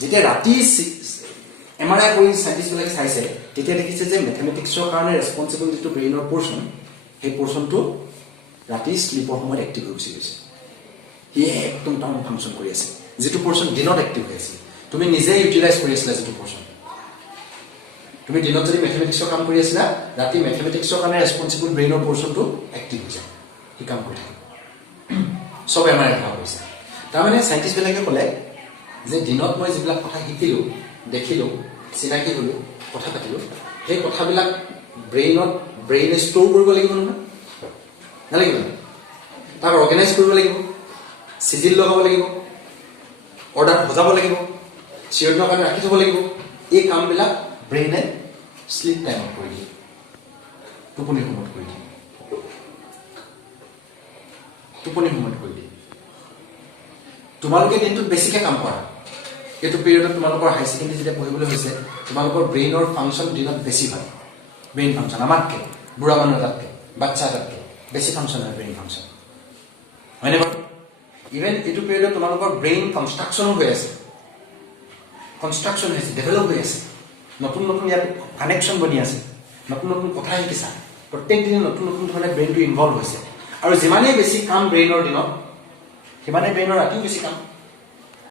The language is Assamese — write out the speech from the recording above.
যেতিয়া ৰাতি MRI কৰি সাইন্টিষ্টবিলাকে চাইছে তেতিয়া দেখিছে যে মেথমেটিক্সৰ কাৰণে ৰেসপন্সিবল যিটো ব্ৰেইনৰ পোৰ্শন সেই পোৰ্শনটো ৰাতি স্লিপৰ সময়ত এক্টিভ হৈ গৈছে হি একদম টাউন ফাংচন কৰি আছে যেটো পোৰ্শন দিনত এক্টিভ হৈ আছে তুমি নিজে ইউটিলাইজ কৰি আছিলা যেটো পোৰ্শন তুমি দিনত যদি মেথমেটিক্সৰ কাম কৰি আছিলা ৰাতি মেথমেটিক্সৰ কাৰণে ৰেসপন্সিবল ব্ৰেইনৰ পোৰ্শনটো এক্টিভ হৈ যায় হি কাম কৰি থাকে সব MRI দেখা হৈছে তাৰমানে সাইন্টিষ্টবিলাকে ক'লে যে দিনত মই যিবিলাক কথা শিকিলো দেখিলো চিনাকি হলো কথা পাতিলো সেই কথাবিলাক ব্ৰেইনে ষ্ট'ৰ কৰিব লাগিব নহয় নালাগিব তাক অৰ্গেনাইজ কৰিব লাগিব সিজিল লগাব লাগিব অৰ্ডাৰ বুজাব লাগিব চিয়ৰণৰ কাৰণে ৰাখি থ'ব লাগিব এই কামবিলাক ব্ৰেইনে স্লিপ টাইমত কৰি দিয়ে টোপনি সময়ত কৰি দিয়ে তোমালোকে দিনটোত বেছিকৈ কাম কৰা এইটো পিৰিয়ডত তোমালোকৰ হাই ছেকেণ্ডেৰী যেতিয়া পঢ়িবলৈ হৈছে তোমালোকৰ ব্ৰেইনৰ ফাংচন দিনত বেছি হয় ব্ৰেইন ফাংচন আমাতকৈ বুঢ়া মানুহ এটাতকৈ বাচ্চা এটাতকৈ বেছি ফাংচন হয় ব্ৰেইন ফাংচন হয়নে বাৰু ইভেন এইটো পিৰিয়ডত তোমালোকৰ ব্ৰেইন কনষ্ট্ৰাকশ্যনো হৈ আছে ডেভেলপ হৈ আছে নতুন নতুন ইয়াত কানেকশ্যন বনি আছে নতুন নতুন কথা শিকিছা প্ৰত্যেক দিনে নতুন নতুন ধৰণে ব্ৰেইনটো ইনভলভ হৈছে আৰু যিমানেই বেছি কাম ব্ৰেইনৰ দিনত সিমানেই ব্ৰেইনৰ ৰাতিও বেছি কাম